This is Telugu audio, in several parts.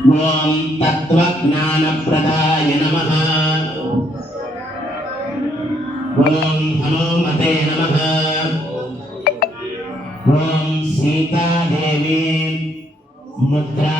ఓం తత్వజ్ఞానప్రదాయ నమ ఓం హనుమతే నమ ఓం సీతాదేవి ముద్రా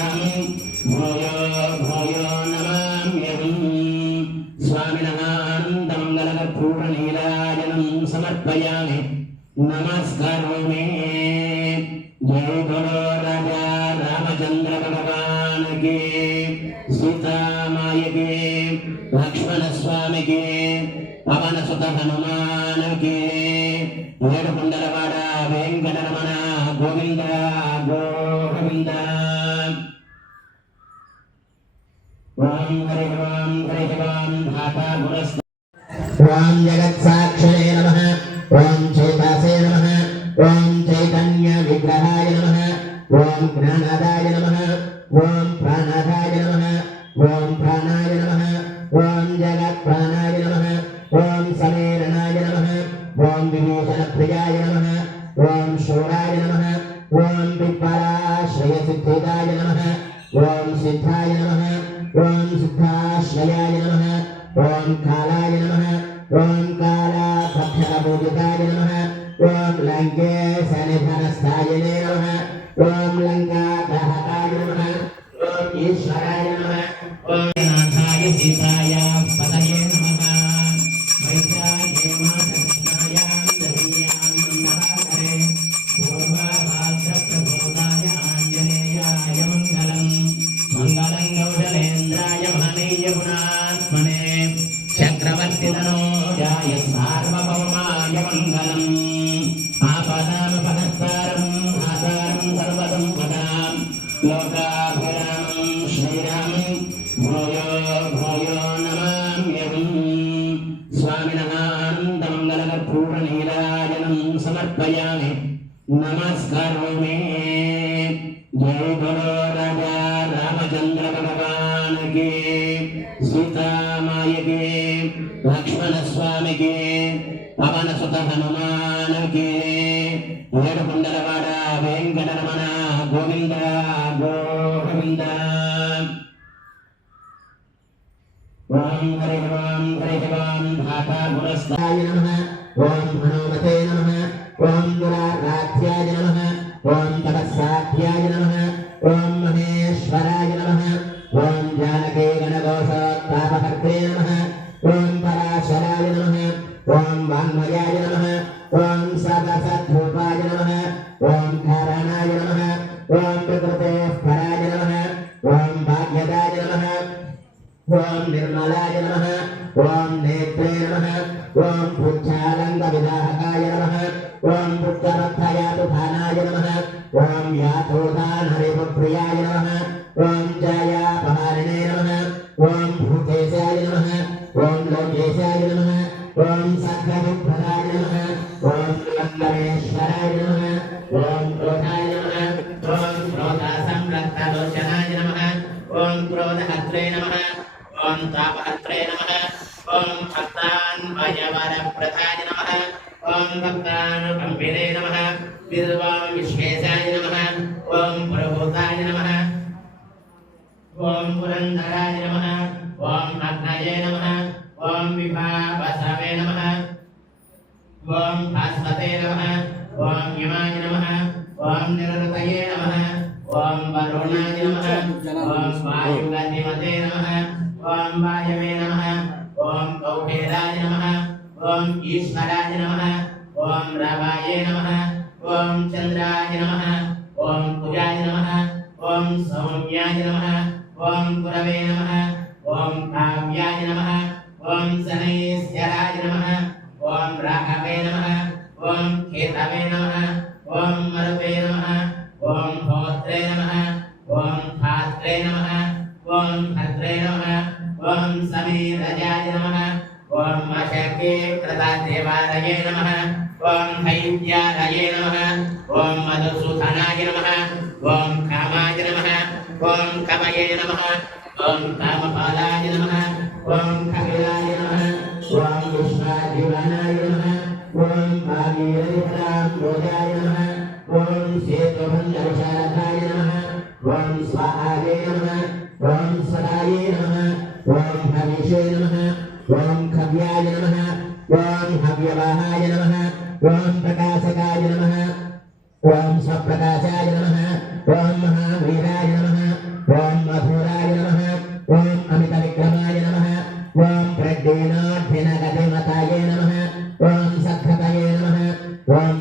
హనుమానకి సుత హనుమాన్కి వెంకటరమణ గోవింద గోవింద ఓం హరి ఓం హరి ఓం ధాతా గురస్త ఓం జగత్సాక్షిణే నమః ఓం చైతాసే నమ ఓం చైతన్య విగ్రహాయ నమ ఓం జ్ఞానాదాయ నమః ఓం ప్రాణాదాయ నమః ఓం ప్రాణాయ ఓం శూరాయ నమః ఓం పిప్పలాశ్రయ సిద్ధిదాయ నమః ఓం సిద్ధాయ నమః ఓం సిద్ధాశ్రయాయ నమః ఓం కాలాయ నమః ఓం కాళాపక్షరపూజితాయ నమః ఓం లంకే శనిధనస్థాయనే నమః Lord, ఓం హరి ఓం హరి ఓం ధాతా గురస్థాయ ఓం హనుమతే ఓం ఓం తపస్సాధ్యాయ ఓం प्रजापते नमः ॐ पुच्छालङ्गविदाहकाय नमः ॐ पुष्परथयातुधानाय नमः ॐ यातोदानरेव प्रियाय नमः ॐ जयापहारिणे భక్తానుకంపినే నమ బిల్వాం విశ్వేశాయ నమ ఓం పురభూతాయ నమ ఓం పురంధరాయ నమ ఓం అగ్నయే నమ ఓం విభావసవే నమ ఓం భాస్వతే నమ ఓం యమాయ నమ ఓం నిరతయే నమ ఓం వరుణాయ నమ ఓం వాయుగతిమతే నమ ఓం వాయవే నమ ఓం కౌబేరాయ నమ ఓం ఈశ్వరాయ నమ ఓం రవాయే నమ ఓం చంద్రాయ నమ ఓం కుజాయ నమ ఓం సౌమ్యాయ నమ ఓం గురవే నమ ఓం కావ్యాయ నమ ఓం శనైశ్వరాయ నమ ఓం రాఘవే నమ ఓం కేతవే నమ ఓం మరుపే నమ ఓం హోత్రే నమ ఓం ధాత్రే నమ ఓం భద్రే నమ ఓం సమీరజాయ నమ ఓం అశకే కృతదేవాలయే నమ ఓం హైద్యాలయే నమ ఓం మధుసూదనాయ నమ ఓం కామాయ నమ ఓం కమయే నమ ఓం కామపాలాయ నమ ఓం కపిలాయ నమ ఓం విశ్వాదివానాయ నమ ఓం భాగీరథరాంబోజాయ నమ ఓం సేతుబంధవిశారదాయ నమ ఓం స్వాహాయ నమ ఓం సదాయ నమ ఓం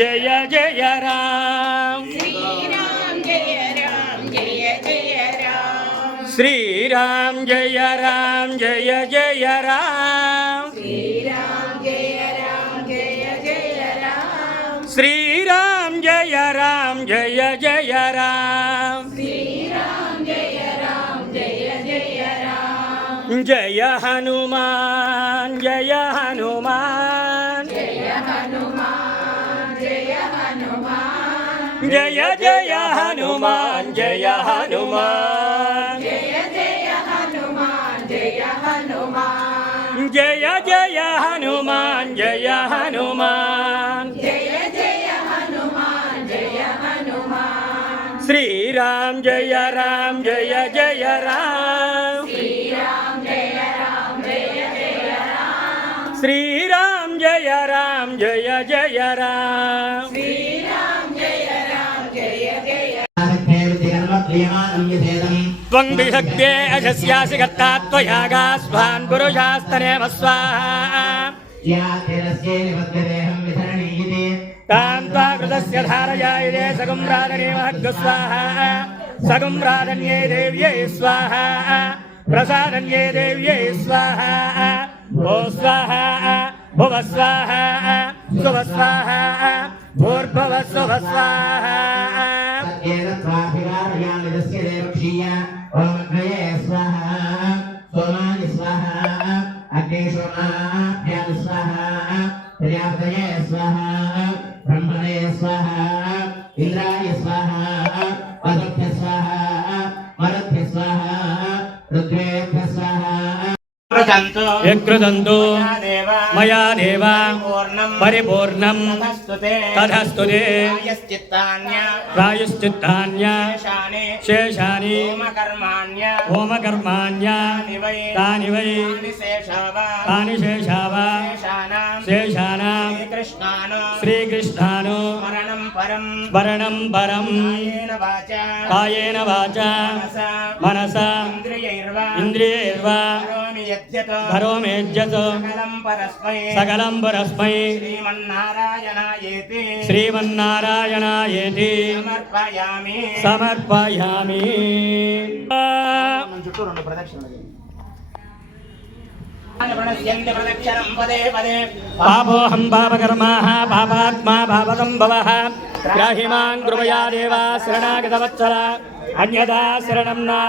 జయ జయ రామ్. శ్రీరామ్ జయ రామ్ జయ జయ రామ్. శ్రీరామ్ జయ రామ్ జయ జయ రామ్. జయ హనుమాన్ జయ హనుమాన్. జయ జయ హనుమాన్ జయ హనుమాన్. జయ జయ హనుమాన్ జయ హనుమాన్. జయ జయ హనుమాన్ జయ హనుమాన్ జయ జయ హనుమాన్ జయ హనుమాన్ శ్రీరామ్ జయ రామ్ జయ జయ రామ్ శ్రీరామ్ జయ రామ్ జయ జయ రామ్. శ్రీరామ్ జయ రామ్ జయ జయ రామ్. त्वं विभक्ते अशस्यासि कर्ता त्वयागास्वान् पुरुषास्तनेव स्वाहा। तान् त्वा कृतस्य धारयायते सगुं राधन्ये देव्यै स्वाहा। प्रसादन्ये देव्यै स्वाहा। भो स्वाहा भुव स्वाहा सुव स्वाहा भूर्भुव सुव स्वाहा। सर्गेन स्वाभिरारयामिदस्य देवक्षीय ॐ अग्नये स्वाहा सोमानि स्वाहा अग्निशोमाभ्यां स्वाहा प्रजापतये स्वाहा ब्रह्मणे स्वाहा इन्द्राय स्वाहा वरुभ्य स्वाहा मरुभ्य स्वाहा रुद्रेभ्य स्वाहा यक्रदन्तो పరిపూర్ణం తదస్తు రాయుశ్చిత్తాన్యాశాని శేషాని హోమకర్మాణ్యాని వై తాని శేషావ శేషానా శ్రీకృష్ణాను మరణ వరణం పరం కాయేన వాచ. మనసా. ఇంద్రియైర్వా. కరోమేజ్యత్ సకలం పరస్మై. శ్రీమన్నారాయణాయేతి. సమర్పయామి. చుట్టూ రెండు ప్రదక్షిణలు. పాపోహం పాపకర్మా పాపాత్మా పాపసంభవ గ్రాహిమాన్ కృపయా దేవా శరణాగతవత్సల అన్యదా శరణం నా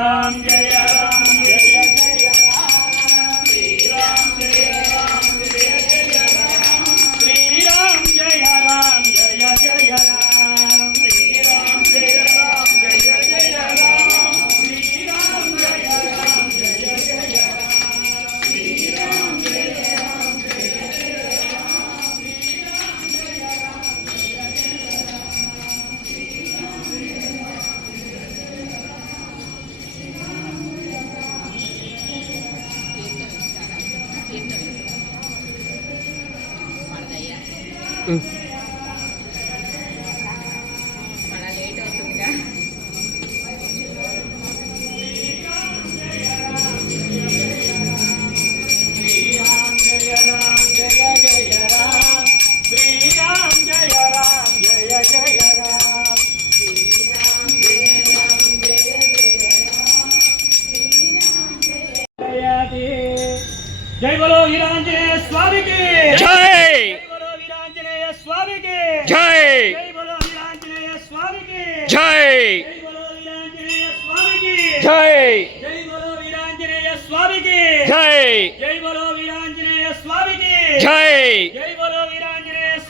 Yeah. Jayam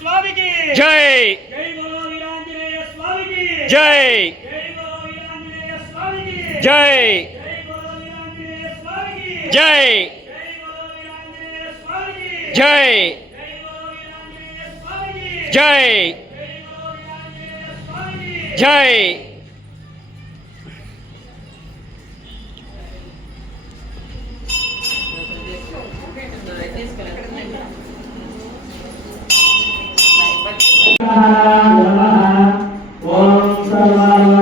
స్వామికి! జై! జై బలో వీరాంజనేయ స్వామికి! జై! జై జై! జై జై! జై! నమ ఓం సర్వ